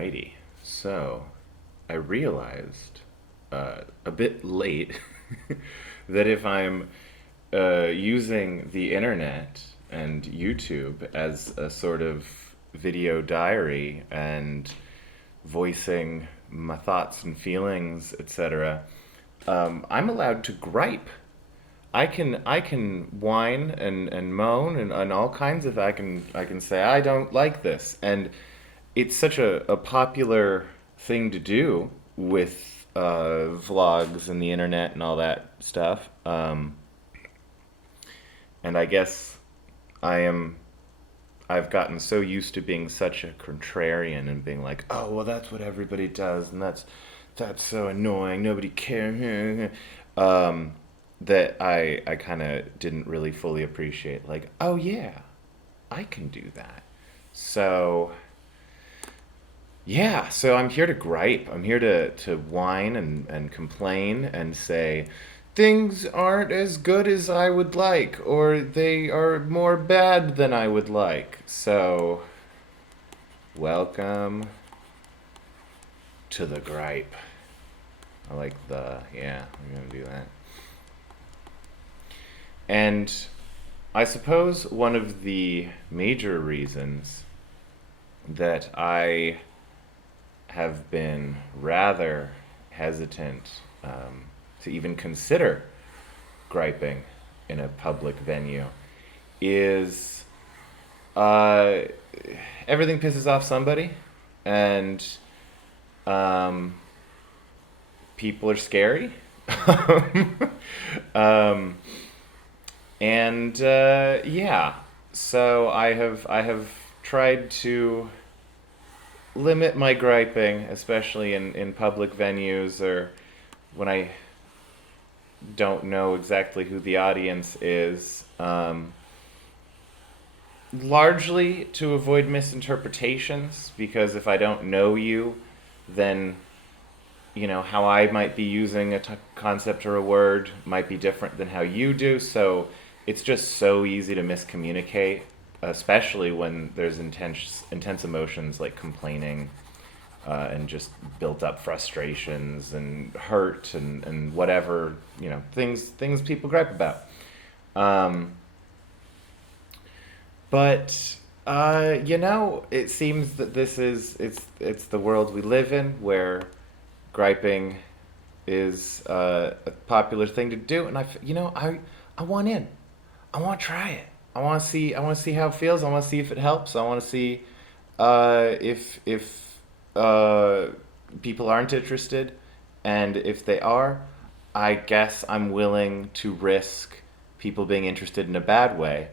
Alrighty. So, I realized a bit late that if I'm using the internet and YouTube as a sort of video diary and voicing my thoughts and feelings, etc., I'm allowed to gripe. I can whine and moan and all kinds of I can say I don't like this, and it's such a popular thing to do with vlogs and the internet and all that stuff. And I guess I am I've gotten so used to being such a contrarian and being like, oh well, that's what everybody does, and that's so annoying. Nobody cares. That I kind of didn't really fully appreciate. Like, oh yeah, I can do that. So yeah, so I'm here to gripe. I'm here to whine and complain and say things aren't as good as I would like, or they are more bad than I would like. So, welcome to the gripe. I like yeah, I'm gonna do that. And I suppose one of the major reasons that I have been rather hesitant to even consider griping in a public venue is uh, everything pisses off somebody, and um, people are scary. um, and yeah, so I have tried to limit my griping, especially in public venues or when I don't know exactly who the audience is, largely to avoid misinterpretations, because if I don't know you, then how I might be using a concept or a word might be different than how you do. So it's just so easy to miscommunicate, especially when there's intense emotions like complaining, and just built up frustrations and hurt and whatever, things people gripe about. Um, but it seems that it's the world we live in, where griping is a popular thing to do, and I want in. I want to try it. I want to see how it feels. I want to see if it helps. I want to see if people aren't interested, and if they are, I guess I'm willing to risk people being interested in a bad way,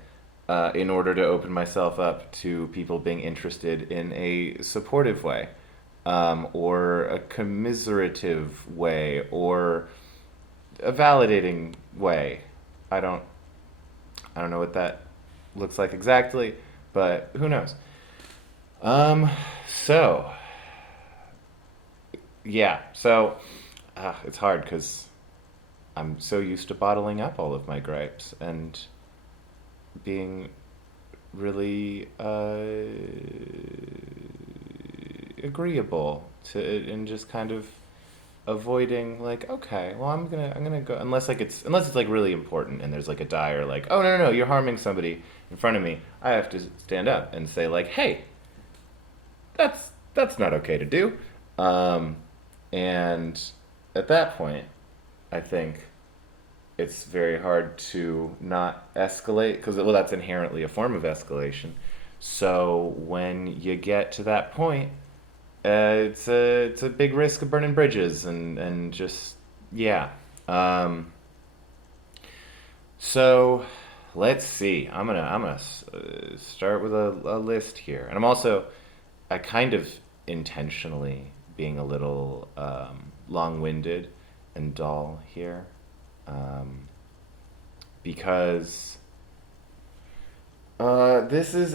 in order to open myself up to people being interested in a supportive way, or a commiserative way, or a validating way. I don't I don't know what that looks like exactly, but who knows? Um, so yeah, so it's hard because I'm so used to bottling up all of my gripes and being really agreeable to it, and just kind of avoiding, like, okay, well, I'm gonna go, unless it's like really important and there's like a dire, like, oh no, you're harming somebody in front of me. I have to stand up and say, like, hey, that's not okay to do. um and at that point, I think it's very hard to not escalate, because, well, that's inherently a form of escalation. So when you get to that point, it's a big risk of burning bridges, and just, yeah. Um, so let's see. I'm gonna start with a list here, and I kind of intentionally being a little long-winded and dull here, um, because this is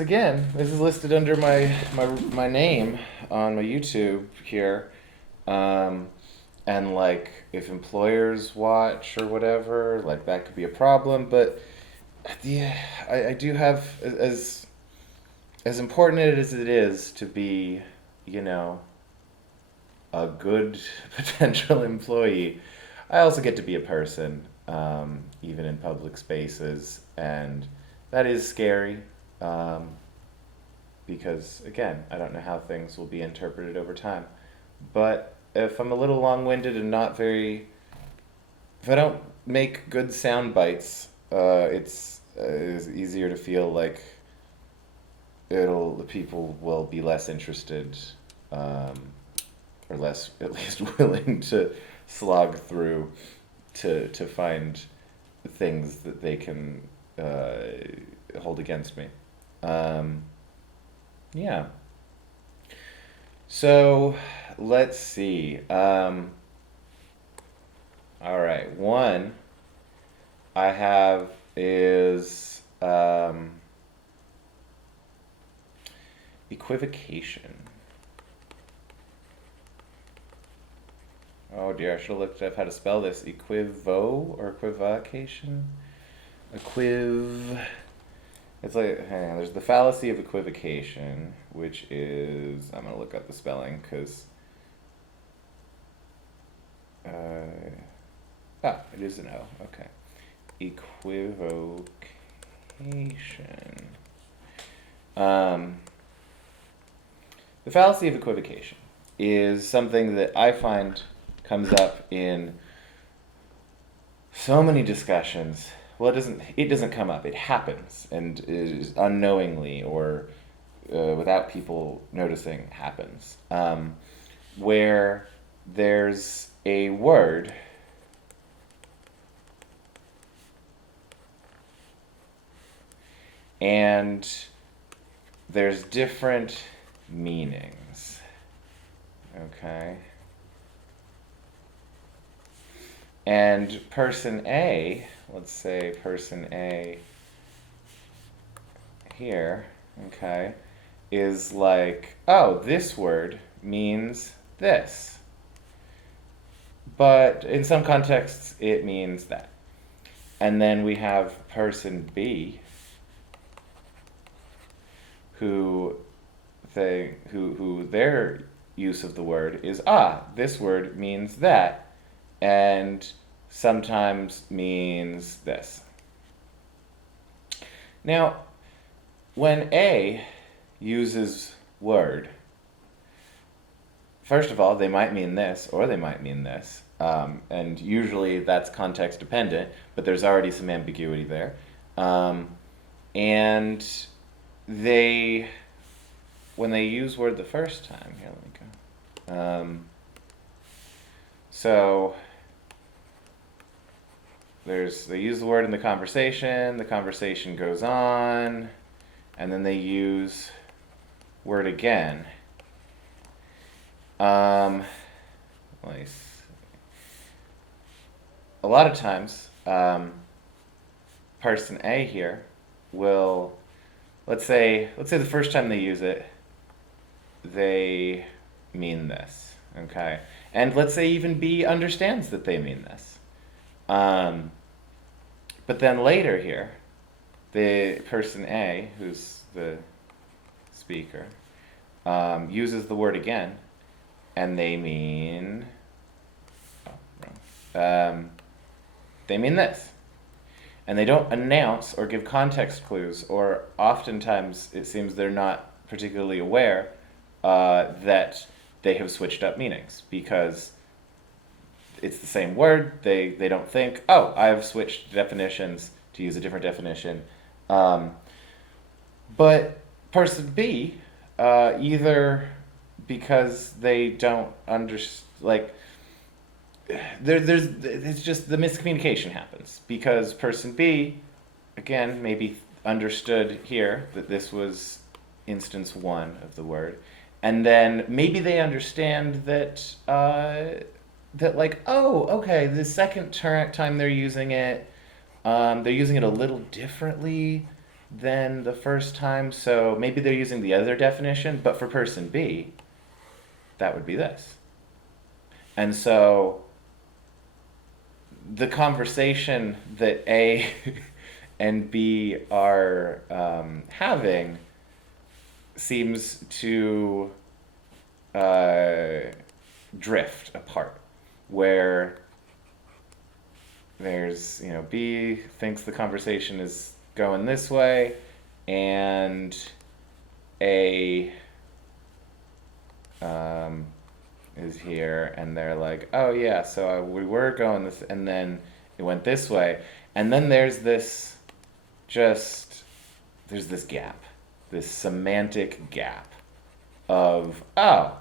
listed under my name on my YouTube here, um, and like if employers watch or whatever, like that could be a problem. But yeah, I do have, as important as it is to be, you know, a good potential employee, I also get to be a person, even in public spaces, and that is scary. Um, because again, I don't know how things will be interpreted over time. But if I'm a little long-winded and not very, if I don't make good sound bites, it's easier to feel like the people will be less interested, um, or less at least willing to slog through to find things that they can hold against me. Um, yeah. So let's see. All right. One I have is equivocation. Oh dear, I should have looked up how to spell this. Equivo or equivocation? Equiv. It's like, hang on, there's the fallacy of equivocation, which is, I'm going to look up the spelling because, it is an O, okay. Equivocation. Um, the fallacy of equivocation is something that I find comes up in so many discussions. Well, it doesn't come up. It happens, and is unknowingly or without people noticing happens. Where there's a word and there's different meanings. Okay. And person A, let's say person A here, okay, is like, oh, this word means this. But in some contexts, it means that. And then we have person B, who their use of the word is, this word means that, and sometimes means this. Now, when A uses word, first of all, they might mean this or they might mean this. And usually that's context dependent, but there's already some ambiguity there. And when they use word the first time, here, let me go. So they use the word in the conversation goes on, and then they use word again. A lot of times, person A here will, let's say the first time they use it, they mean this, okay? And let's say even B understands that they mean this. But then later here, the person A, who's the speaker, uses the word again, and they mean, they mean this. And they don't announce or give context clues, or oftentimes it seems they're not particularly aware that they have switched up meanings, because it's the same word. They don't think, oh, I've switched definitions to use a different definition. But person B, either because they don't understand, like, it's just the miscommunication happens, because person B, again, maybe understood here that this was instance one of the word, and then maybe they understand that like, oh, okay, the second time they're using it a little differently than the first time, so maybe they're using the other definition, but for person B, that would be this. And so the conversation that A and B are having seems to drift apart, where there's, B thinks the conversation is going this way, and A um, is here, and they're like, oh yeah, so we were going this, and then it went this way, and then just there's this gap, this semantic gap of, oh,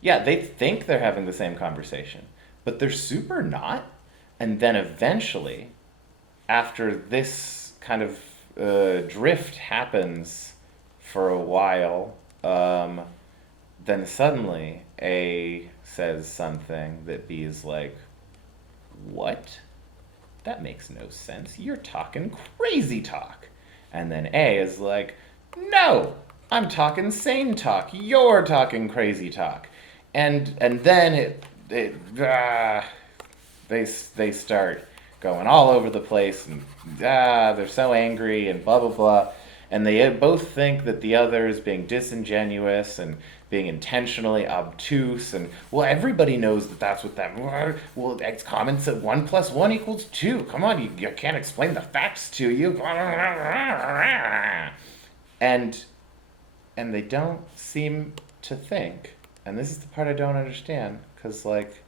yeah, they think they're having the same conversation, but they're super not. And then eventually, after this kind of drift happens for a while, then suddenly A says something that B is like, what? That makes no sense. You're talking crazy talk. And then A is like, no, I'm talking sane talk. You're talking crazy talk. And then they start going all over the place, and they're so angry and blah blah blah, and they both think that the other is being disingenuous and being intentionally obtuse, and well, everybody knows that that's what that, well, it's common sense, 1+1 = 2, come on, you can't explain the facts to you, and they don't seem to think, and this is the part I don't understand, because like,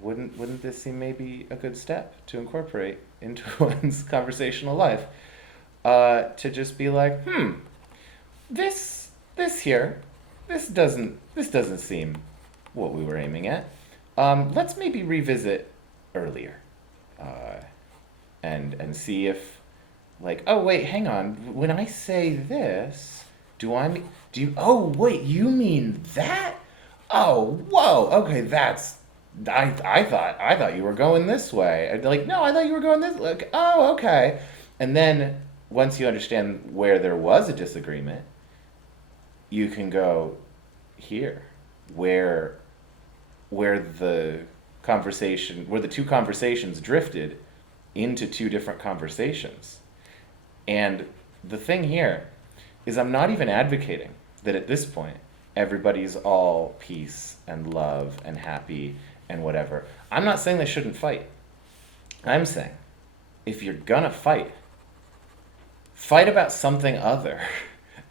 wouldn't this seem maybe a good step to incorporate into one's conversational life? To just be like, this here, this doesn't seem what we were aiming at. Let's maybe revisit earlier, uh, and see if, like, oh wait, hang on. When I say this, do you? Oh wait, you mean that? Oh whoa, okay, I thought you were going this way. I'd be like, no, I thought you were going this. Like, oh, okay. And then once you understand where there was a disagreement, you can go here, where the where the two conversations drifted into two different conversations. And the thing here is, I'm not even advocating that at this point everybody's all peace and love and happy and whatever. I'm not saying they shouldn't fight. I'm saying, if you're gonna fight, fight about something other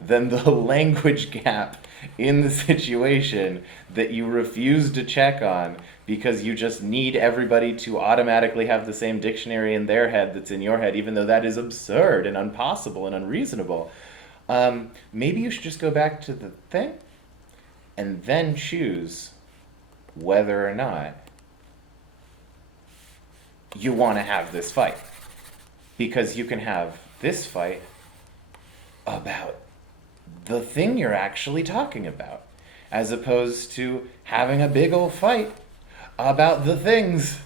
than the language gap in the situation that you refuse to check on because you just need everybody to automatically have the same dictionary in their head that's in your head, even though that is absurd and impossible and unreasonable. Maybe you should just go back to the thing and then choose whether or not you want to have this fight. Because you can have this fight about the thing you're actually talking about, as opposed to having a big old fight about the things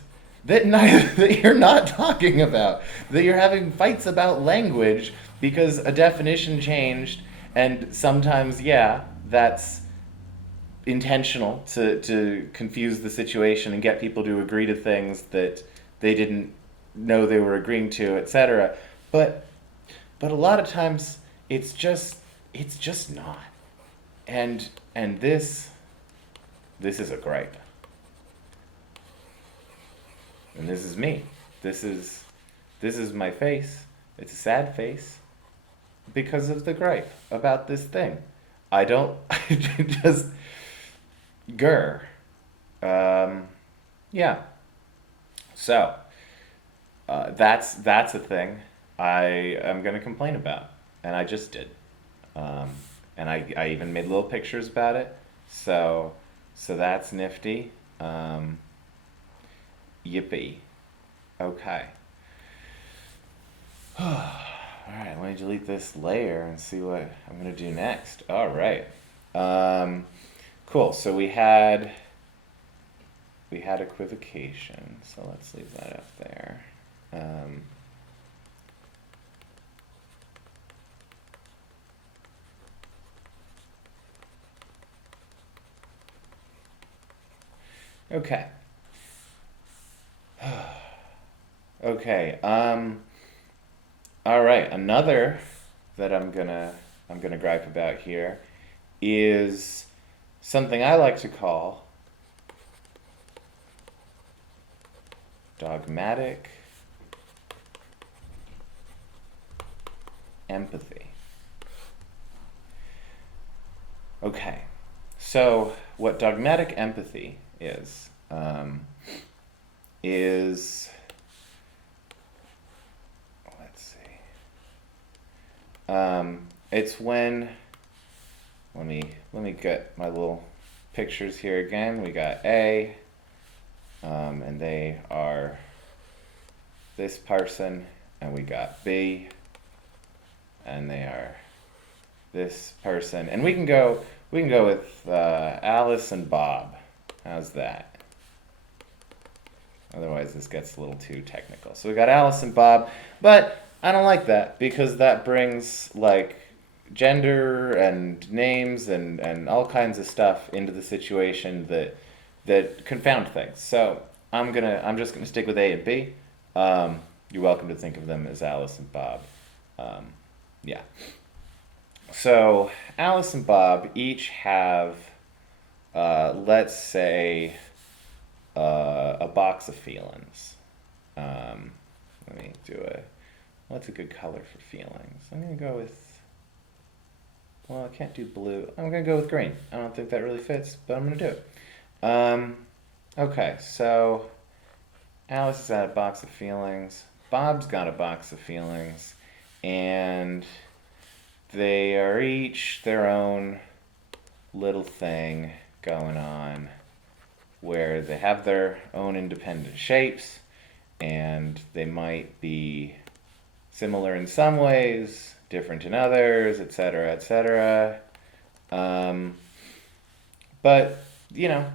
that that you're not talking about, that you're having fights about language because a definition changed, and sometimes, yeah, that's intentional to confuse the situation and get people to agree to things that they didn't know they were agreeing to, etc. But a lot of times it's just not. And this is a gripe. And this is me. This is my face. It's a sad face because of the gripe about this thing. I don't just grr. Yeah. So that's a thing I am going to complain about, and I just did, and I even made little pictures about it. So that's nifty. Yippee. Okay. All right. Let me delete this layer and see what I'm going to do next. All right. Cool. So we had equivocation, so let's leave that up there. Okay. Okay. All right. Another that I'm gonna gripe about here is something I like to call dogmatic empathy. Okay, so what dogmatic empathy is let's see, it's when let me get my little pictures here again. We got A, and they are this person, and we got B, and they are this person, and we can go with Alice and Bob. How's that? Otherwise, this gets a little too technical. So we got Alice and Bob, but I don't like that because that brings like gender and names and all kinds of stuff into the situation that confound things. So I'm just gonna stick with A and B. You're welcome to think of them as Alice and Bob. Yeah. So Alice and Bob each have, let's say, a box of feelings. Let me what's a good color for feelings? I'm going to go with, well, I can't do blue. I'm going to go with green. I don't think that really fits, but I'm going to do it. Okay, so Alice has got a box of feelings. Bob's got a box of feelings. And they are each their own little thing going on where they have their own independent shapes and they might be similar in some ways, different in others, etc., etc. But, you know,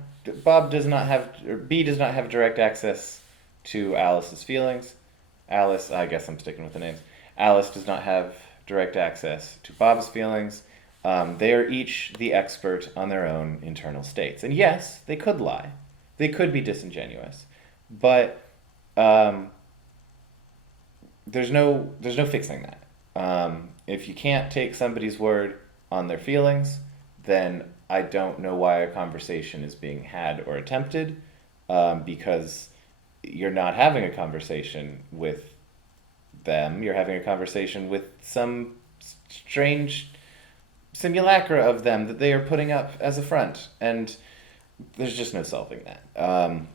Bob does not have, or B does not have direct access to Alice's feelings. Alice, I guess I'm sticking with the names. Alice does not have direct access to Bob's feelings. They are each the expert on their own internal states. And yes, they could lie. They could be disingenuous. But there's no fixing that. If you can't take somebody's word on their feelings, then I don't know why a conversation is being had or attempted, because you're not having a conversation with them. You're having a conversation with some strange simulacra of them that they are putting up as a front. And there's just no solving that.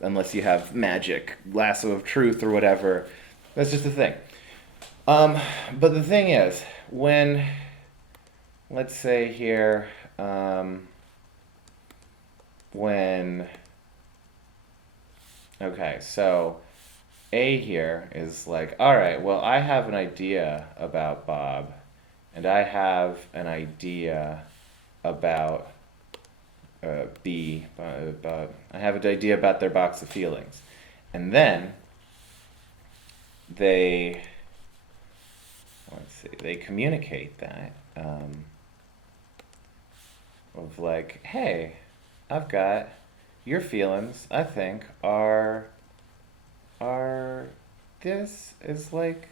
Unless you have magic, lasso of truth or whatever. That's just a thing. But the thing is, when, let's say here, okay, so A here is like, all right, well, I have an idea about Bob, and I have an idea about B, I have an idea about their box of feelings. And then they, let's see, they communicate that, of like, hey, I've got your feelings, I think, are this is like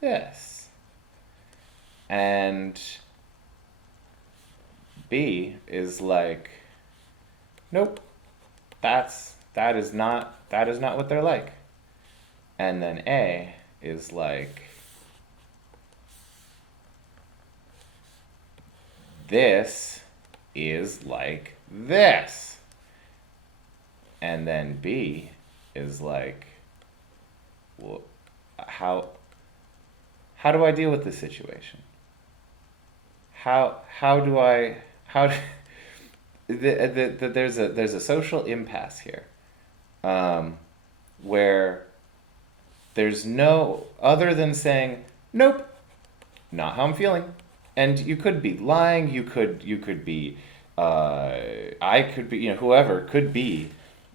this. And B is like, nope, that is not what they're like. And then A is like, this is like this. And then B is like, well, how do I deal with this situation? There's a social impasse here, where there's no other than saying, nope, not how I'm feeling. And you could be lying, you could be, I could be, whoever could be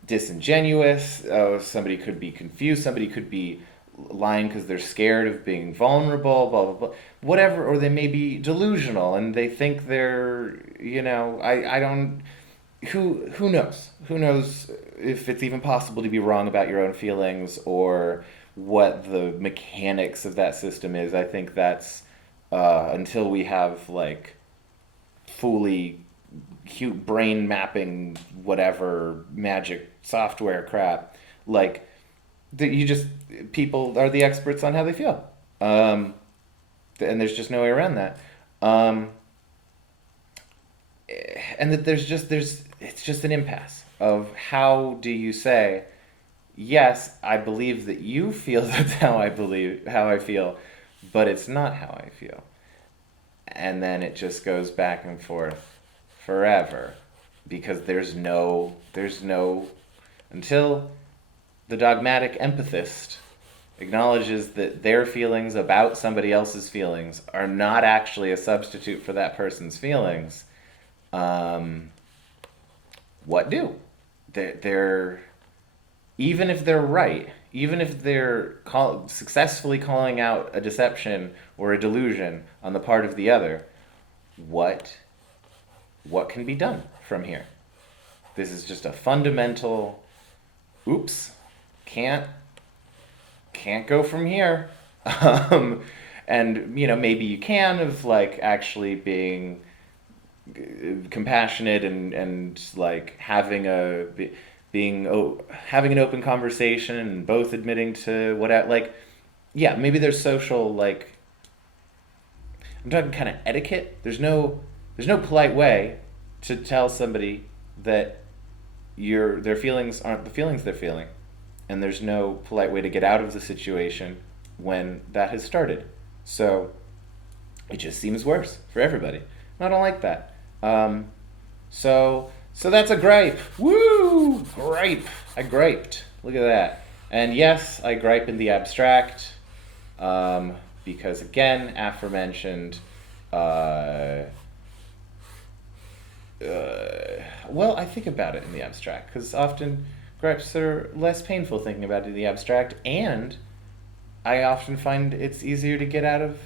disingenuous, somebody could be confused, somebody could be lying because they're scared of being vulnerable, blah, blah, blah, whatever, or they may be delusional and they think they're, I don't, who knows? Who knows if it's even possible to be wrong about your own feelings or what the mechanics of that system is. I think that's, until we have like fully cute brain mapping, whatever magic software crap. Like, you just, people are the experts on how they feel. Um, and there's just no way around that. Um, and that it's just an impasse of how do you say, yes, I believe that you feel that's how I feel, but it's not how I feel. And then it just goes back and forth forever because there's no until the dogmatic empathist acknowledges that their feelings about somebody else's feelings are not actually a substitute for that person's feelings. um, what do? They're even if they're right, even if they're successfully calling out a deception or a delusion on the part of the other, what what can be done from here? This is just a fundamental oops, can't can't go from here. um, and maybe you can of like actually being compassionate and like having an open conversation and both admitting to like yeah, maybe there's social, like, I'm talking kind of etiquette. There's no polite way to tell somebody that their feelings aren't the feelings they're feeling, and there's no polite way to get out of the situation when that has started. So it just seems worse for everybody. I don't like that. So that's a gripe. Woo! Gripe. I griped. Look at that. And yes, I gripe in the abstract, because again, aforementioned. Uh, well, I think about it in the abstract because often gripes are less painful thinking about it in the abstract, and I often find it's easier to get out of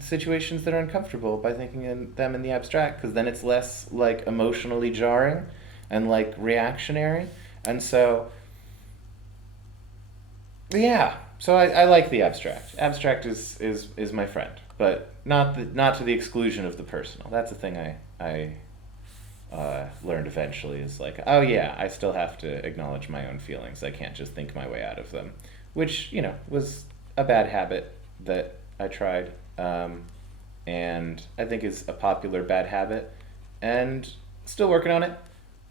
situations that are uncomfortable by thinking in them in the abstract because then it's less like emotionally jarring and like reactionary. And so yeah, so I like the abstract. Abstract is my friend, but not to the exclusion of the personal. That's the thing I learned eventually is like, oh yeah, I still have to acknowledge my own feelings. I can't just think my way out of them, which was a bad habit that I tried, and I think is a popular bad habit, and still working on it,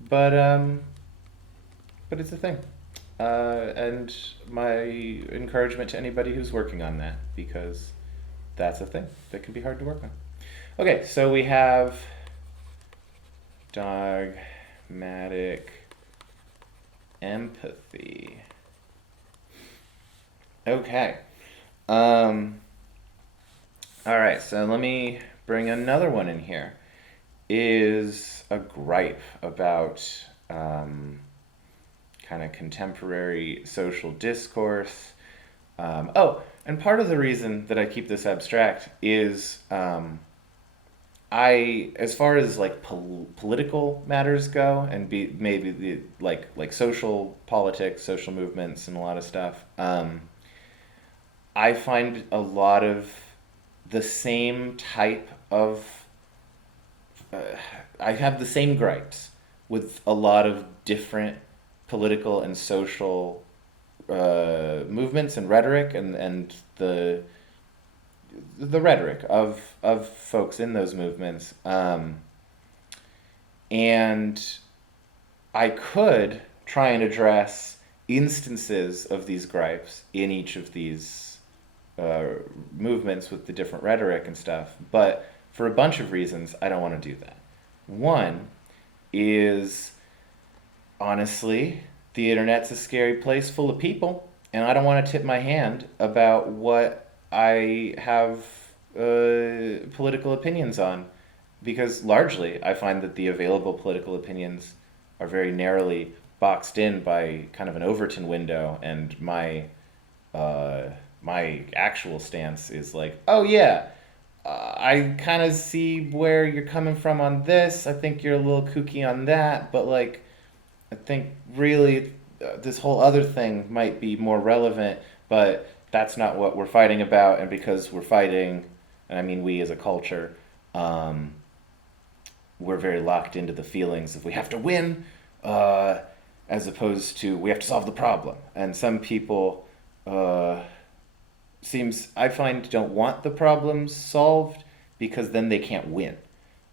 but it's a thing. And my encouragement to anybody who's working on that, because that's a thing that can be hard to work on. Okay, so we have dogmatic empathy. Okay. All right, so let me bring another one in here. Is a gripe about kind of contemporary social discourse. Oh, and part of the reason that I keep this abstract is as far as like political matters go, and maybe the like social politics, social movements, and a lot of stuff. I find a lot of the same type of. Uh, I have the same gripes with a lot of different political and social movements and rhetoric, and the rhetoric of folks in those movements. And I could try and address instances of these gripes in each of these uh, movements with the different rhetoric and stuff, but for a bunch of reasons, I don't want to do that. One is, honestly, the internet's a scary place full of people, and I don't want to tip my hand about what I have political opinions on, because largely I find that the available political opinions are very narrowly boxed in by kind of an Overton window, and uh, my actual stance is like, oh yeah, I kind of see where you're coming from on this. I think you're a little kooky on that, but like, I think really this whole other thing might be more relevant, but that's not what we're fighting about. And because we're fighting, and I mean we as a culture, um, we're very locked into the feelings of we have to win, uh, as opposed to we have to solve the problem. And some people, I find, don't want the problems solved because then they can't win.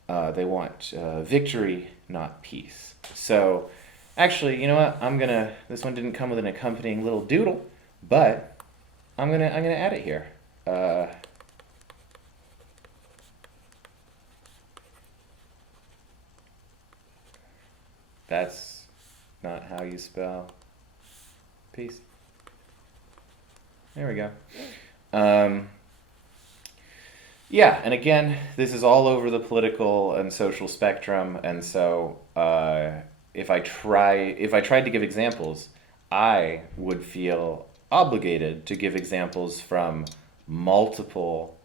They want victory, not peace. So, actually, you know what? This one didn't come with an accompanying little doodle, but I'm gonna add it here. Uh, that's not how you spell peace. There we go. Um, yeah, and again, this is all over the political and social spectrum, and so if I tried to give examples, I would feel obligated to give examples from multiple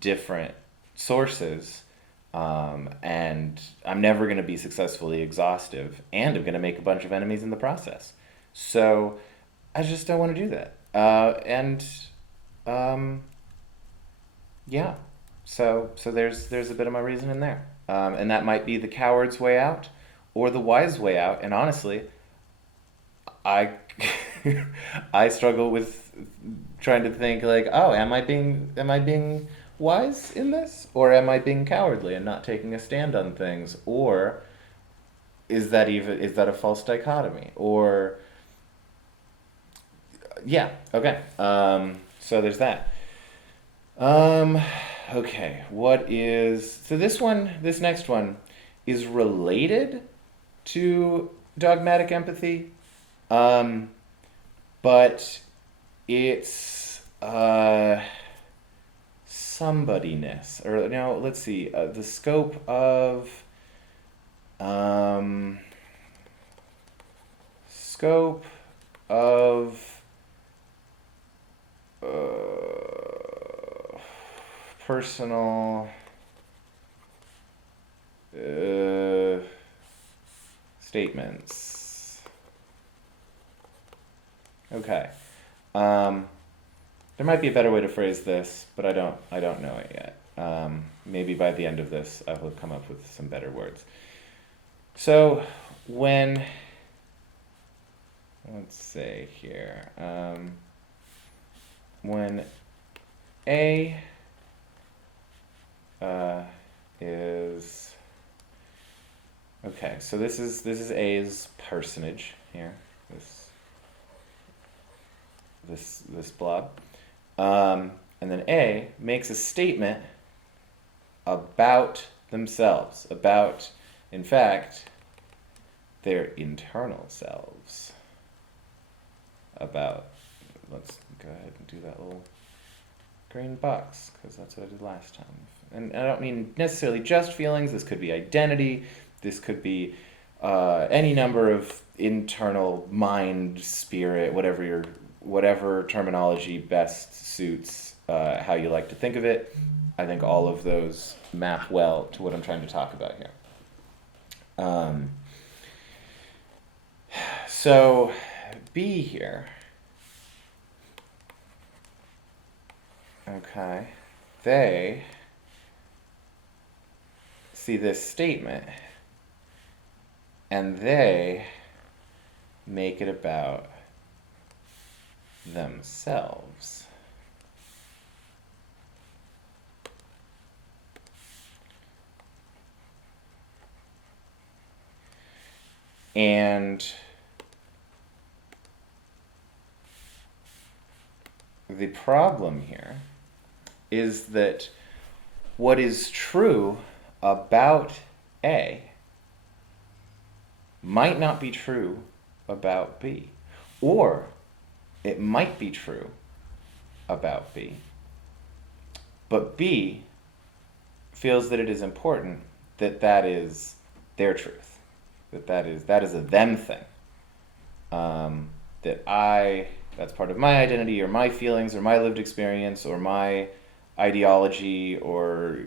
different sources, and I'm never going to be successfully exhaustive, and I'm going to make a bunch of enemies in the process. So I just don't want to do that. And yeah, so there's a bit of my reason in there, and that might be the coward's way out, or the wise way out. And honestly, I I struggle with trying to think like, oh, am I being wise in this, or am I being cowardly and not taking a stand on things, or is that a false dichotomy, or yeah, okay. So there's that. Um, okay, this next one is related to dogmatic empathy, um, but it's somebodyness, or no, let's see, the scope of um, scope of personal statements. Okay. There might be a better way to phrase this, but I don't know it yet. Maybe by the end of this, I will come up with some better words. So when, let's say here, when A is okay. So this is A's personage here. This blob, and then A makes a statement about themselves, about, in fact, their internal selves. About, let's go ahead and do that little green box, because that's what I did last time. And I don't mean necessarily just feelings. This could be identity. This could be any number of internal mind, spirit, whatever terminology best suits how you like to think of it. I think all of those map well to what I'm trying to talk about here. So B here. Okay. They see this statement and they make it about themselves. And the problem here is that what is true about A might not be true about B. Or it might be true about B, but B feels that it is important that is their truth, that is a them thing, that's part of my identity or my feelings or my lived experience or my ideology or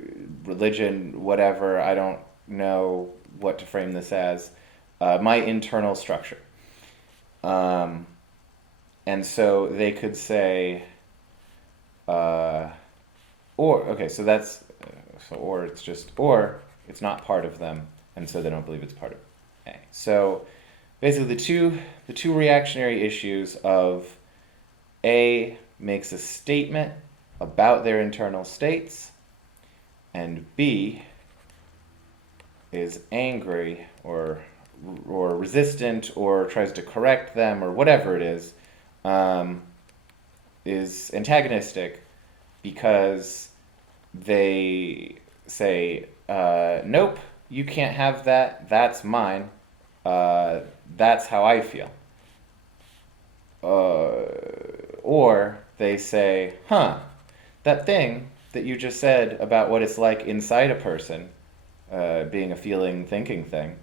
religion, whatever. I don't know what to frame this as. My internal structure. And so they could say, or, okay, so that's, or It's not part of them, and so they don't believe it's part of A. So basically the two reactionary issues of A makes a statement about their internal states, and B is angry or resistant or tries to correct them or whatever it is antagonistic because they say, nope, you can't have that, that's mine, that's how I feel. Or they say, that thing that you just said about what it's like inside a person, being a feeling, thinking thing,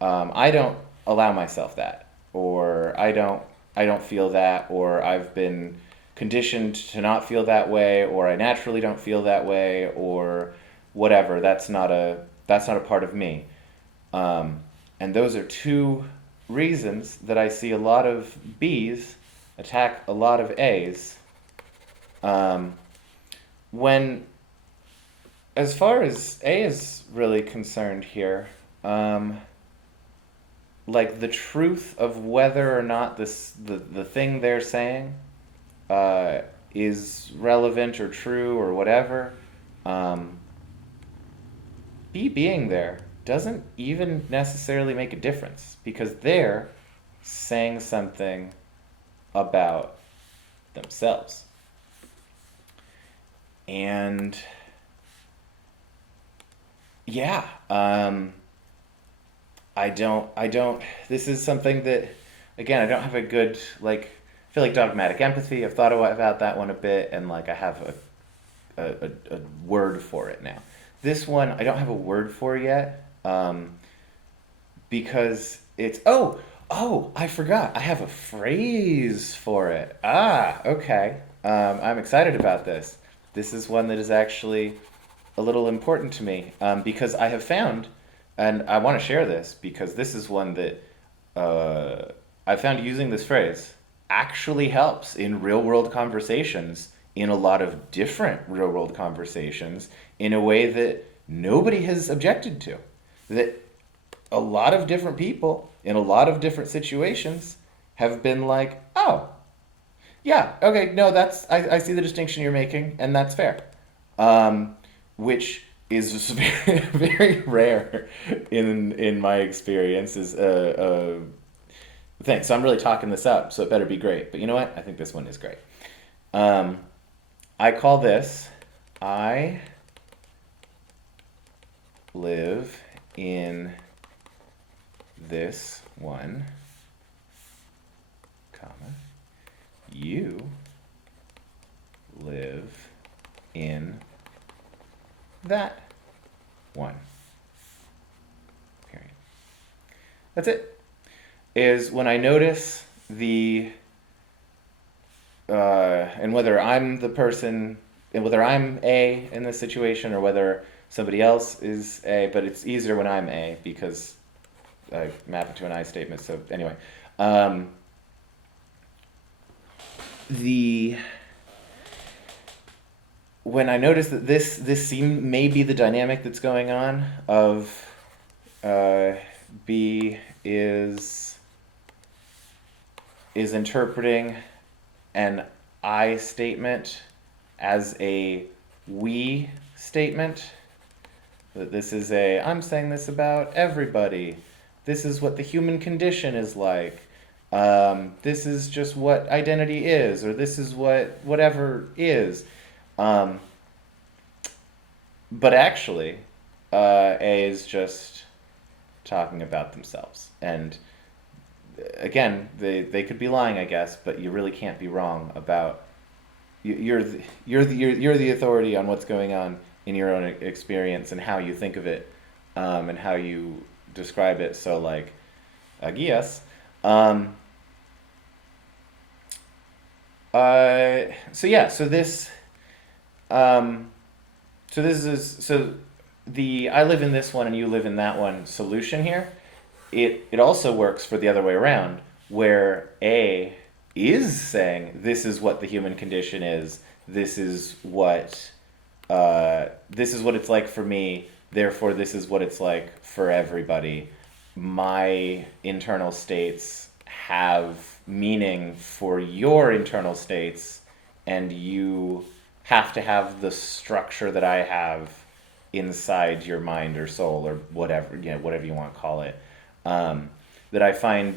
I don't allow myself that, or I don't feel that, or I've been conditioned to not feel that way, or I naturally don't feel that way, or whatever. That's not a part of me. And those are two reasons that I see a lot of B's attack a lot of A's. When, as far as A is really concerned here, like the truth of whether or not the thing they're saying is relevant or true or whatever, B being there doesn't even necessarily make a difference because they're saying something about themselves. And yeah, this is something that, again, I don't have a good, like, I feel like Dogmatic Empathy, I've thought about that one a bit, and like I have a word for it now. This one, I don't have a word for yet, because it's, I forgot, I have a phrase for it. Okay. I'm excited about this. This is one that is actually a little important to me, because I have found, and I want to share this because this is one that I found using this phrase actually helps in real world conversations, in a lot of different real world conversations, in a way that nobody has objected to. That a lot of different people in a lot of different situations have been like, oh, yeah, okay, no, I see the distinction you're making, and that's fair. Which is very, very rare in my experience is a thing. So I'm really talking this up, so it better be great. But you know what? I think this one is great. I call this, I live in this one, comma, you live in that one. Period. That's it. Is when I notice the and whether I'm the person, and whether I'm A in this situation or whether somebody else is A, but it's easier when I'm A because I map it to an I statement. So anyway, when I notice that this may be the dynamic that's going on of B is interpreting an I statement as a we statement. That this is I'm saying this about everybody. This is what the human condition is like. This is just what identity is, or this is what whatever is. But actually, A is just talking about themselves. And again, they could be lying, I guess, but you really can't be wrong about you're the authority on what's going on in your own experience and how you think of it, and how you describe it. So like, I guess. So the I live in this one and you live in that one solution here, it also works for the other way around, where A is saying this is what the human condition is, this is what it's like for me, therefore this is what it's like for everybody. My internal states have meaning for your internal states, and you have to have the structure that I have inside your mind or soul or whatever, whatever you want to call it. Um, that I find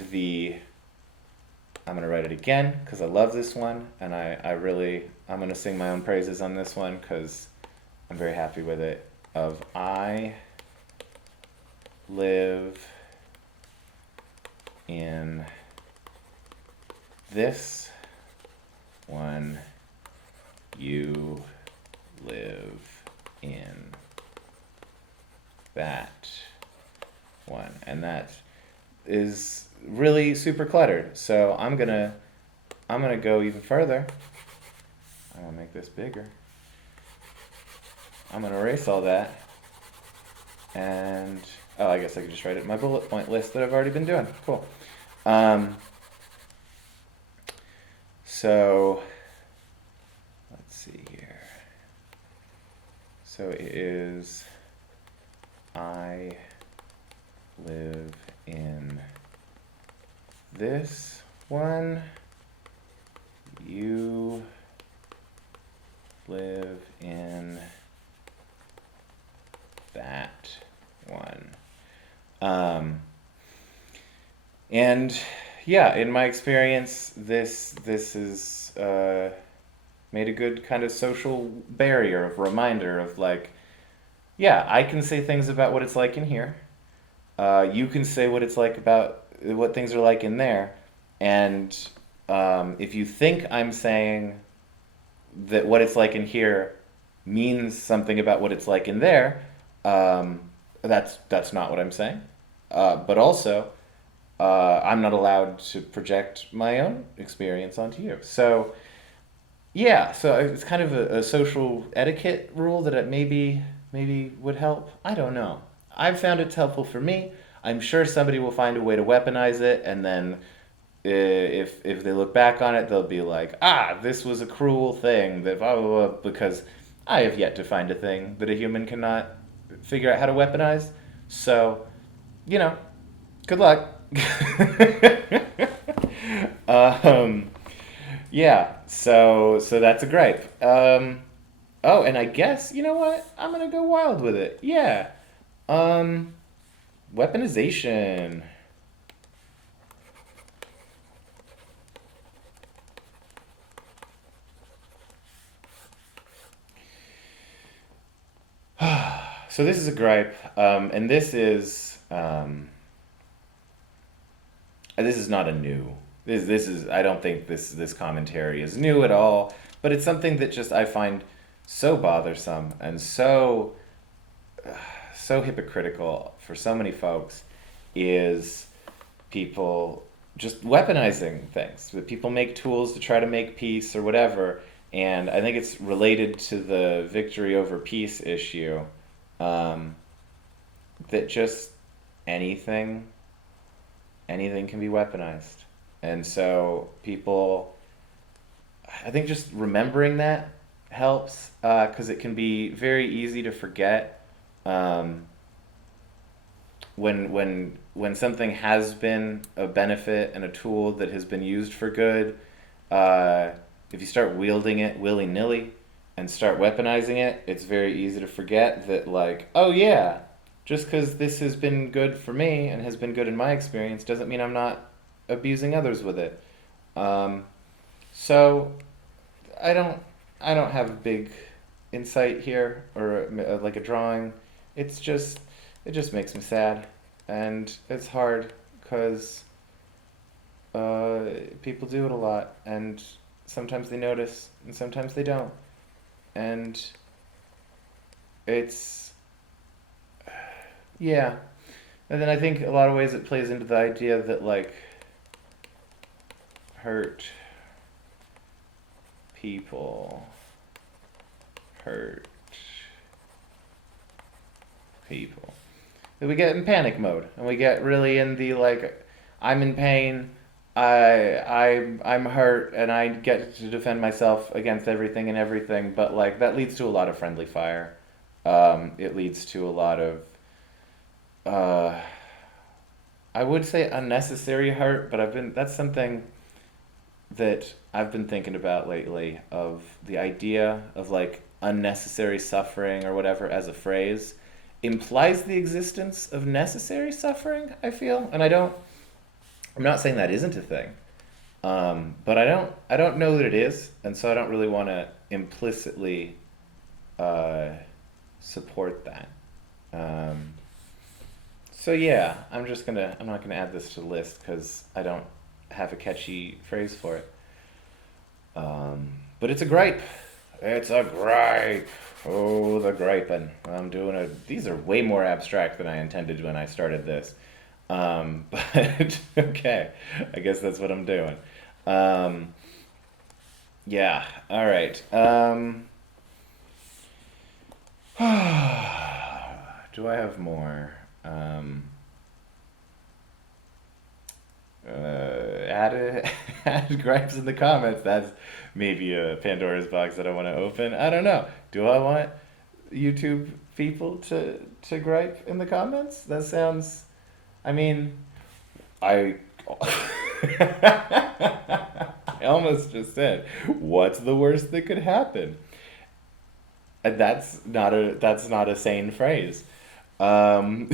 I'm going to write it again because I love this one, and I'm going to sing my own praises on this one because I'm very happy with it. Of I live in this one, you live in that one. And that is really super cluttered. So I'm gonna go even further. I'm gonna make this bigger. I'm gonna erase all that. And I guess I could just write it in my bullet point list that I've already been doing. Cool. So let's see here. So it is I live in this one, you live in that one. And yeah, in my experience, this is made a good kind of social barrier of reminder of like, yeah, I can say things about what it's like in here. You can say what it's like about what things are like in there. And if you think I'm saying that what it's like in here means something about what it's like in there, that's not what I'm saying. But also, I'm not allowed to project my own experience onto you. So yeah, so it's kind of a social etiquette rule that it maybe would help. I don't know. I've found it's helpful for me. I'm sure somebody will find a way to weaponize it, and then if they look back on it, they'll be like, this was a cruel thing that blah blah blah. Because I have yet to find a thing that a human cannot figure out how to weaponize. So, good luck. um, yeah, so that's a gripe. And I guess, you know what? I'm gonna go wild with it. Yeah. Um, Weaponization. So this is a gripe, and this is not a new. This is I don't think this commentary is new at all, but it's something that just I find so bothersome and so hypocritical for so many folks is people just weaponizing things. That people make tools to try to make peace or whatever, and I think it's related to the victory over peace issue. Um, that just anything anything can be weaponized. And so people, I think just remembering that helps because it can be very easy to forget um, when something has been a benefit and a tool that has been used for good. Uh, if you start wielding it willy nilly and start weaponizing it, it's very easy to forget that like, oh yeah, just because this has been good for me and has been good in my experience doesn't mean I'm not abusing others with it. Um, so I don't I don't have a big insight here or like a drawing. It's just it just makes me sad, and it's hard because uh, people do it a lot, and sometimes they notice and sometimes they don't, and it's yeah. And then I think a lot of ways it plays into the idea that like hurt people hurt people. That we get in panic mode and we get really in the like I'm in pain, I'm hurt and I get to defend myself against everything and everything, but like that leads to a lot of friendly fire. It leads to a lot of, uh, I would say unnecessary hurt, but that's something that I've been thinking about lately, of the idea of like unnecessary suffering or whatever as a phrase implies the existence of necessary suffering, I feel. And I'm not saying that isn't a thing. But I don't know that it is, and so I don't really want to implicitly uh, support that. Um, so yeah, I'm not gonna add this to the list because I don't have a catchy phrase for it. But it's a gripe. It's a gripe. Oh, the griping. These are way more abstract than I intended when I started this. But okay, I guess that's what I'm doing. Um, yeah, all right. Do I have more? Um, add, add gripes in the comments. That's maybe a Pandora's box that I want to open. I don't know. Do I want YouTube people to gripe in the comments? That sounds. I mean, I. I almost just said, "What's the worst that could happen?" And that's not a sane phrase. Um,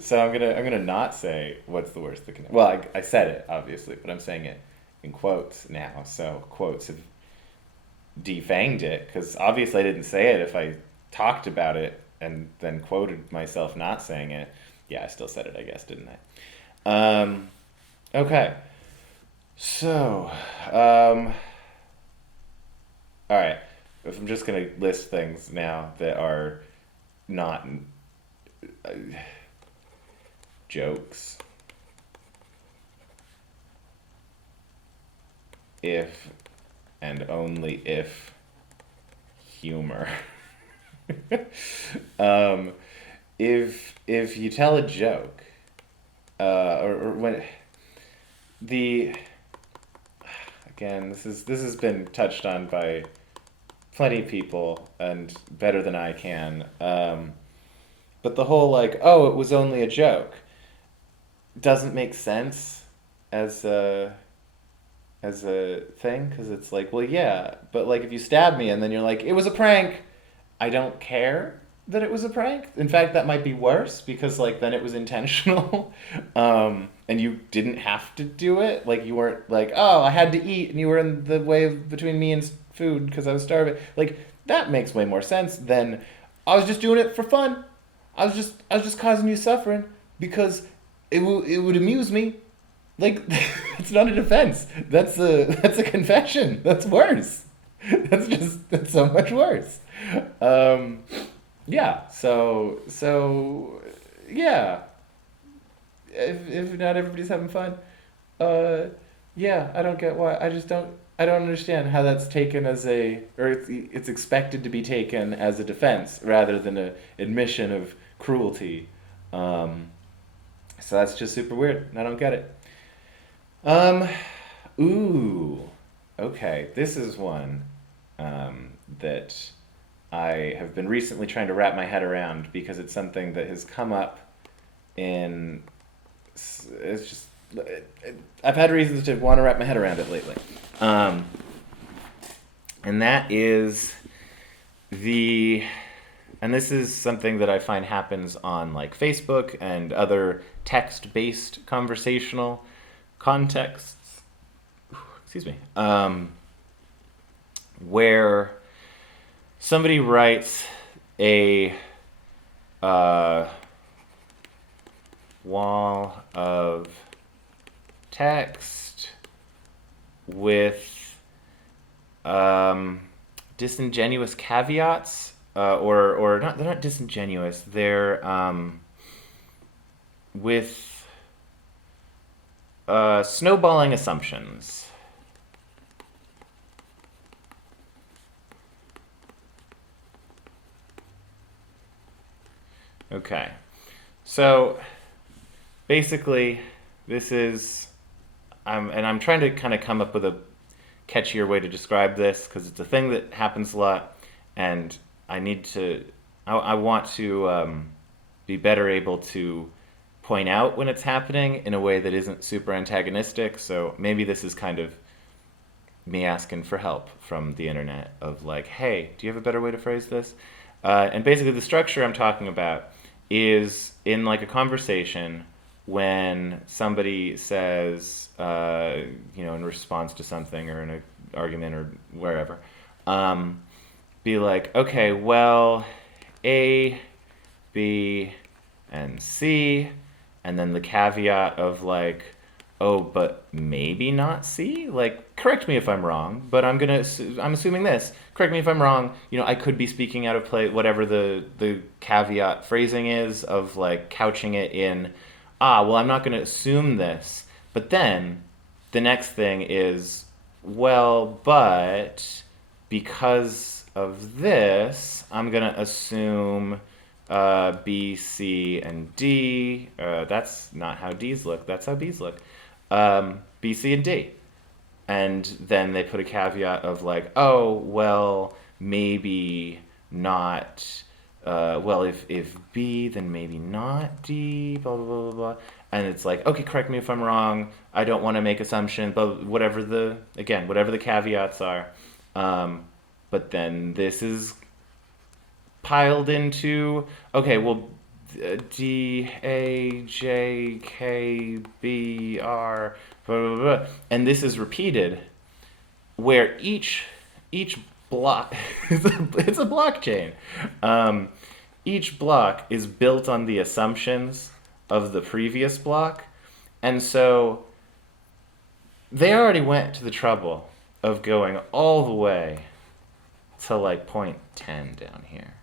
so I'm gonna not say what's the worst that can. Well, I said it obviously, but I'm saying it in quotes now. So quotes have defanged it because obviously I didn't say it if I talked about it and then quoted myself not saying it. Yeah, I still said it, I guess, didn't I? Okay. So, all right. If I'm just gonna list things now that are not uh, jokes, if and only if humor. um, if you tell a joke, or when the again, this has been touched on by plenty of people and better than I can. But the whole like, oh, it was only a joke, doesn't make sense as a thing because it's like, well, yeah, but like if you stab me and then you're like, it was a prank, I don't care that it was a prank. In fact, that might be worse because like then it was intentional, and you didn't have to do it. Like you weren't like, oh, I had to eat, and you were in the way between me and food because I was starving. Like that makes way more sense than I was just doing it for fun. I was just causing you suffering because it would amuse me. Like it's not a defense. That's a confession. That's worse. That's so much worse. Um, yeah. Yeah. If not everybody's having fun, uh, yeah. I don't get why. I don't understand how that's taken as or it's expected to be taken as a defense rather than a admission of cruelty. Um, so that's just super weird. And I don't get it. Um, ooh, okay. This is one that I have been recently trying to wrap my head around because it's something that has come up in. It's just. I've had reasons to want to wrap my head around it lately. Um, and that is the. And this is something that I find happens on like Facebook and other text-based conversational contexts, excuse me, where somebody writes a wall of text with disingenuous caveats, or not. They're not disingenuous. They're with snowballing assumptions. Okay. So basically, this is, and I'm trying to kind of come up with a catchier way to describe this because it's a thing that happens a lot, and I need to, I want to be better able to point out when it's happening in a way that isn't super antagonistic. So maybe this is kind of me asking for help from the internet of like, hey, do you have a better way to phrase this? And basically, the structure I'm talking about is in like a conversation when somebody says, in response to something or in an argument or wherever, um, be like, okay, well, A, B, and C, and then the caveat of like, oh, but maybe not C. Like, correct me if I'm wrong, but I'm assuming this. Correct me if I'm wrong. I could be speaking out of place. Whatever the caveat phrasing is of like couching it in, well, I'm not gonna assume this. But then the next thing is, well, but because of this, I'm gonna assume B, C, and D. That's not how D's look. That's how B's look. B, C, and D. And then they put a caveat of like, oh, well, maybe not. Well, if B, then maybe not D. Blah blah blah blah blah. And it's like, okay, correct me if I'm wrong. I don't want to make assumptions, but whatever the caveats are. But then this is piled into, okay, well, D A J K B R blah, blah, blah, and this is repeated where each block it's a blockchain. Each block is built on the assumptions of the previous block, and so they already went to the trouble of going all the way to like point 10 down here.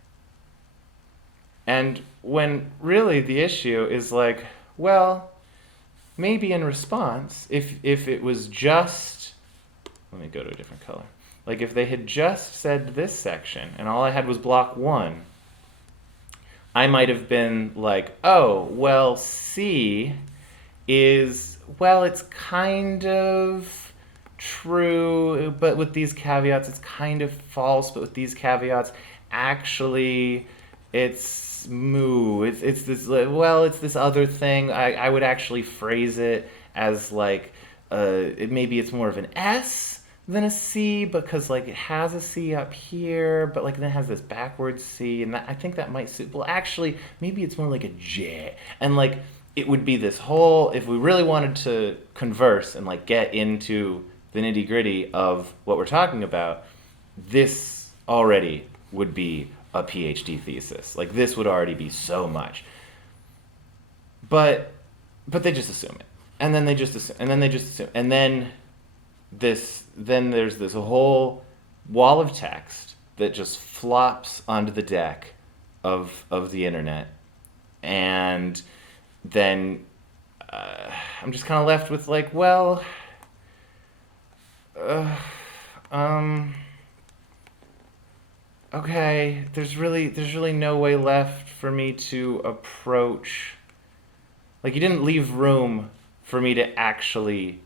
And when really the issue is like, well, maybe in response, if it was just, let me go to a different color. Like if they had just said this section and all I had was block 1, I might have been like, oh, well, C is, well, it's kind of true, but with these caveats, it's kind of false, but with these caveats, actually, it's moo. It's this, well, it's this other thing. I would actually phrase it as like, maybe it's more of an S than a C because like it has a C up here, but like then it has this backwards C, and I think that might suit. Well, actually, maybe it's more like a J, and like it would be this whole. If we really wanted to converse and like get into the nitty gritty of what we're talking about, this already would be a PhD thesis. Like this would already be so much. But they just assume it, and then they just assume, and then they just assume, and then there's this whole wall of text that just flops onto the deck of the internet, and then I'm just kind of left with like, well, okay, there's really no way left for me to approach. Like you didn't leave room for me to actually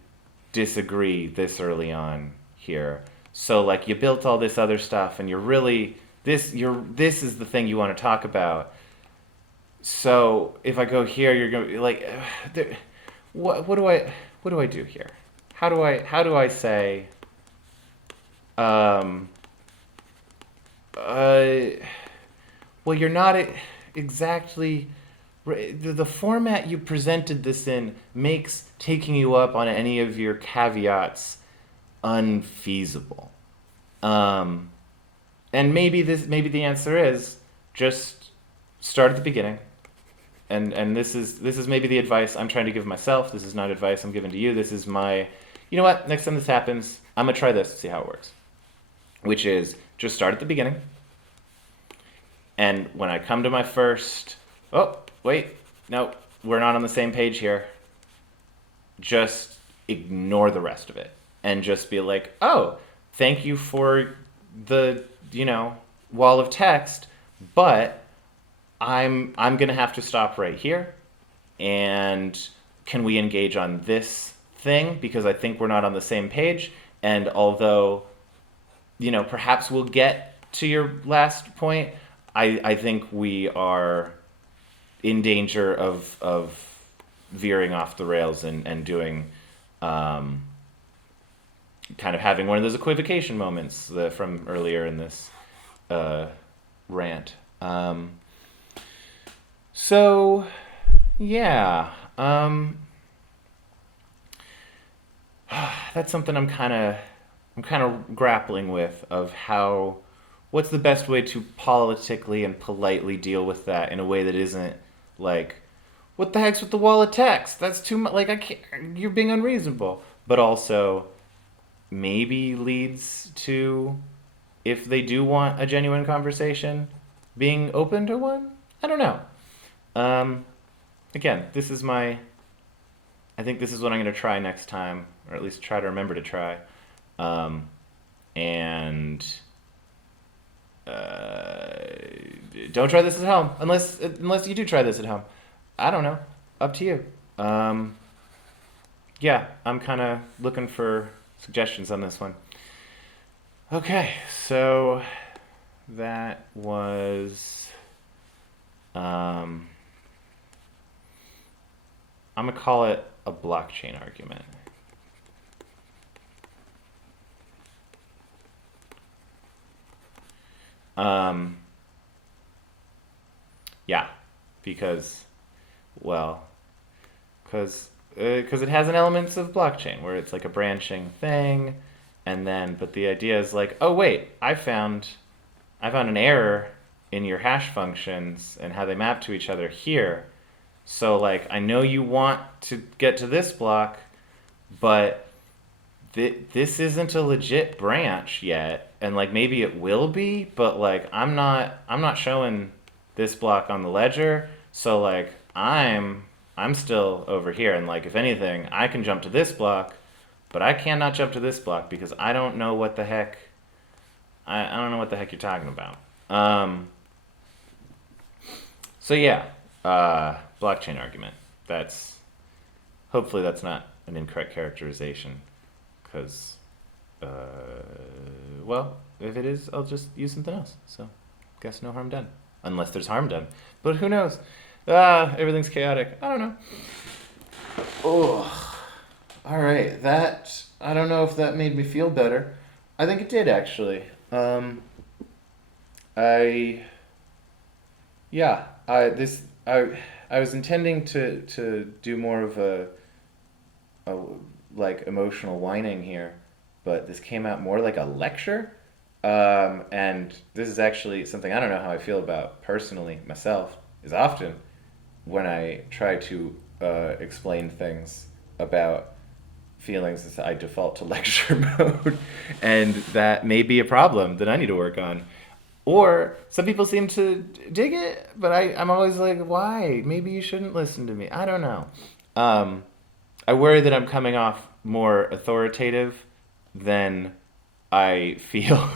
disagree this early on here. So like you built all this other stuff and this is the thing you want to talk about. So if I go here, you're going to be like, what do I do here? How do I say well, you're not exactly. The format you presented this in makes taking you up on any of your caveats unfeasible. And maybe the answer is just start at the beginning. And this is maybe the advice I'm trying to give myself. This is not advice I'm giving to you. This is my, you know what? Next time this happens, I'm gonna try this, see how it works. Which is just start at the beginning. And when I come to my first, oh, wait, no, we're not on the same page here. Just ignore the rest of it and just be like, oh, thank you for the, wall of text, but I'm going to have to stop right here. And can we engage on this thing? Because I think we're not on the same page. And although, perhaps we'll get to your last point, I think we are in danger of veering off the rails and doing kind of having one of those equivocation moments from earlier in this rant. So yeah, that's something I'm kind of grappling with of how what's the best way to politically and politely deal with that in a way that isn't like what the heck's with the wall of text? That's too much. Like I can't. You're being unreasonable, but also maybe leads to if they do want a genuine conversation, being open to one. I don't know. Um, Again, this is my. I think this is what I'm going to try next time, or at least try to remember to try. Um, and uh, don't try this at home unless you do try this at home. I don't know. Up to you. Um, yeah, I'm kind of looking for suggestions on this one. Okay, so that was. Um, I'm gonna call it a blockchain argument. Um, yeah, because well, because it has an elements of blockchain where it's like a branching thing, and then but the idea is like, oh wait, I found an error in your hash functions and how they map to each other here. So like I know you want to get to this block, but this isn't a legit branch yet, and like maybe it will be, but like I'm not showing this block on the ledger, so like I'm still over here, and like if anything, I can jump to this block, but I cannot jump to this block because I don't know what the heck I don't know what the heck you're talking about. Um, so yeah, blockchain argument. That's hopefully that's not an incorrect characterization, because uh, well, if it is, I'll just use something else. So, guess no harm done, unless there's harm done. But who knows? Everything's chaotic. I don't know. Oh, all right. That I don't know if that made me feel better. I think it did actually. I yeah. I was intending to do more of a like emotional whining here, but this came out more like a lecture. And this is actually something I don't know how I feel about personally myself. Is often when I try to explain things about feelings, I default to lecture mode, and that may be a problem that I need to work on. Or some people seem to dig it, but I'm always like, why? Maybe you shouldn't listen to me. I don't know. Um, I worry that I'm coming off more authoritative than I feel.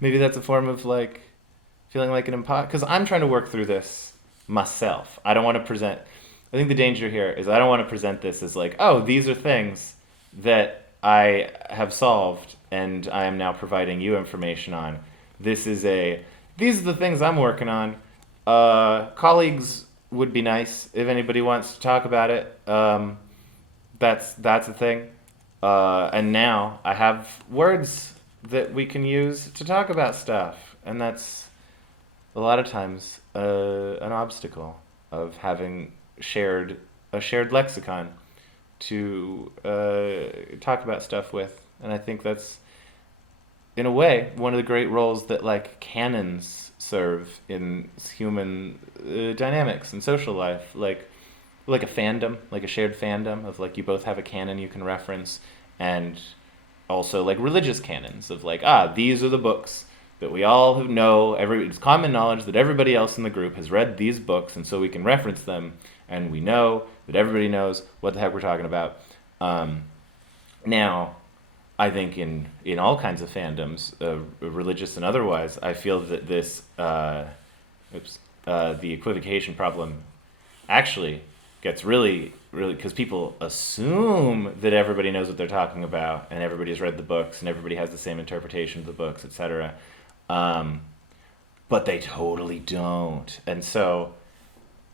Maybe that's a form of like feeling like an imposter, because I'm trying to work through this myself. I don't want to present. I think the danger here is I don't want to present this as like, oh, these are things that I have solved and I am now providing you information on. This is a these are the things I'm working on. Colleagues would be nice if anybody wants to talk about it. That's a thing. And now I have words that we can use to talk about stuff, and that's a lot of times an obstacle of having shared lexicon to talk about stuff with. And I think that's in a way one of the great roles that like canons serve in human dynamics and social life, like a fandom, like a shared fandom of like you both have a canon you can reference, and also like religious canons of like, these are the books that we all know. It's common knowledge that everybody else in the group has read these books, and so we can reference them, and we know that everybody knows what the heck we're talking about. Now, I think in all kinds of fandoms, religious and otherwise, I feel that this the equivocation problem actually gets really because people assume that everybody knows what they're talking about and everybody's read the books and everybody has the same interpretation of the books, etc. but they totally don't. And so,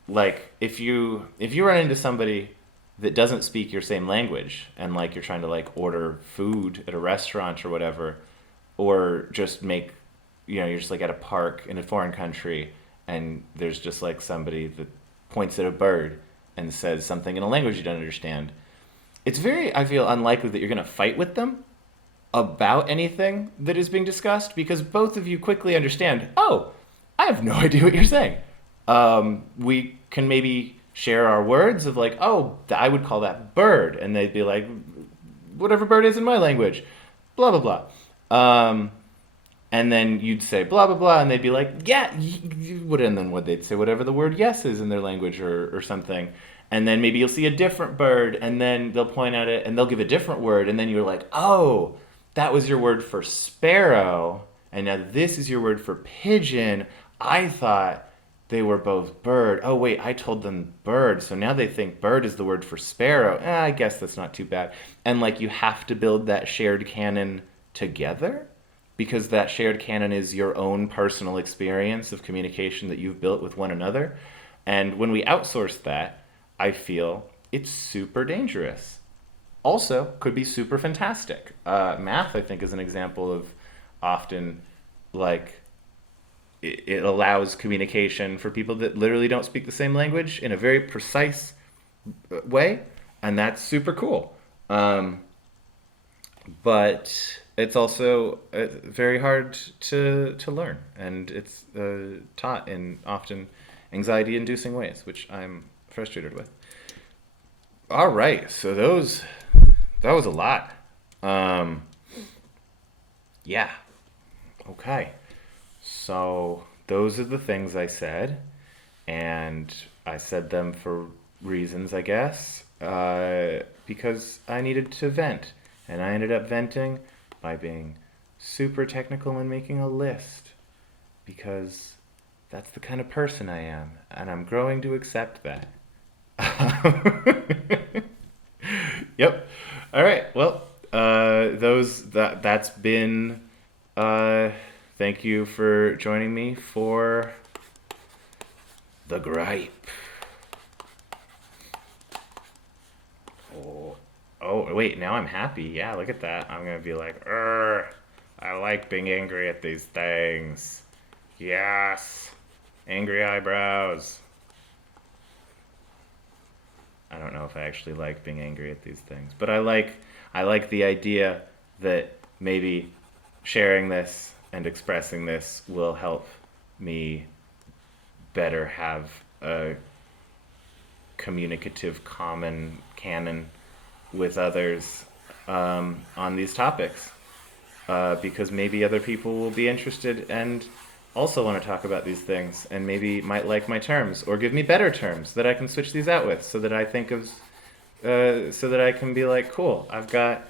like, if you run into somebody that doesn't speak your same language, and like you're trying to like order food at a restaurant or whatever, or just make, you're just like at a park in a foreign country, and there's just like somebody that points at a bird and says something in a language you don't understand, it's very, I feel, unlikely that you're going to fight with them about anything that is being discussed, because both of you quickly understand, oh, I have no idea what you're saying. We can maybe share our words of like, oh, I would call that bird. And they'd be like, whatever bird is in my language, blah, blah, blah. And then you'd say blah, blah, blah. And they'd be like, yeah, and then they'd say whatever the word yes is in their language, or something. And then maybe you'll see a different bird, and then they'll point at it and they'll give a different word. And then you're like, oh, that was your word for sparrow. And now this is your word for pigeon. I thought they were both bird. Oh, wait, I told them bird. So now they think bird is the word for sparrow. I guess that's not too bad. And like you have to build that shared canon together, because that shared canon is your own personal experience of communication that you've built with one another. And when we outsource that, I feel it's super dangerous. Also, could be super fantastic. Math, I think, is an example of often, like, it allows communication for people that literally don't speak the same language in a very precise way, and that's super cool. But it's also very hard to learn, and it's taught in often anxiety-inducing ways, which I'm frustrated with. All right, so that was a lot. Yeah. Okay. So those are the things I said, and I said them for reasons, I guess, because I needed to vent, and I ended up venting by being super technical and making a list, because that's the kind of person I am, and I'm growing to accept that. Yep. All right. Well, that's been. Thank you for joining me for the gripe. Oh, wait. Now I'm happy. Yeah, look at that. I'm gonna be like, I like being angry at these things. Yes, angry eyebrows. I don't know if I actually like being angry at these things, but I like the idea that maybe sharing this and expressing this will help me better have a communicative common canon with others, on these topics, because maybe other people will be interested and also want to talk about these things, and maybe might like my terms or give me better terms that I can switch these out with, so that I think of, so that I can be like, cool, I've got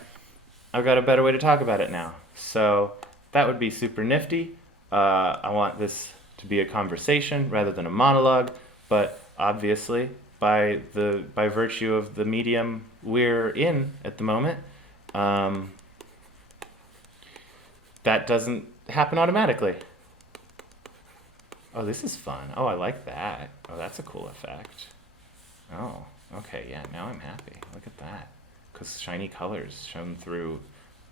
a better way to talk about it now. So that would be super nifty. I want this to be a conversation rather than a monologue, but obviously, by virtue of the medium we're in at the moment, that doesn't happen automatically. Oh, this is fun. Oh, I like that. Oh, that's a cool effect. Oh, okay, yeah, now I'm happy. Look at that. Because shiny colors shone through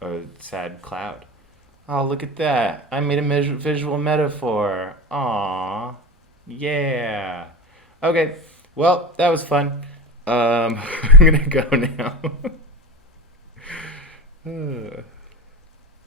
a sad cloud. Oh, look at that. I made a visual metaphor. Aww. Yeah. Okay, well, that was fun. I'm gonna go now.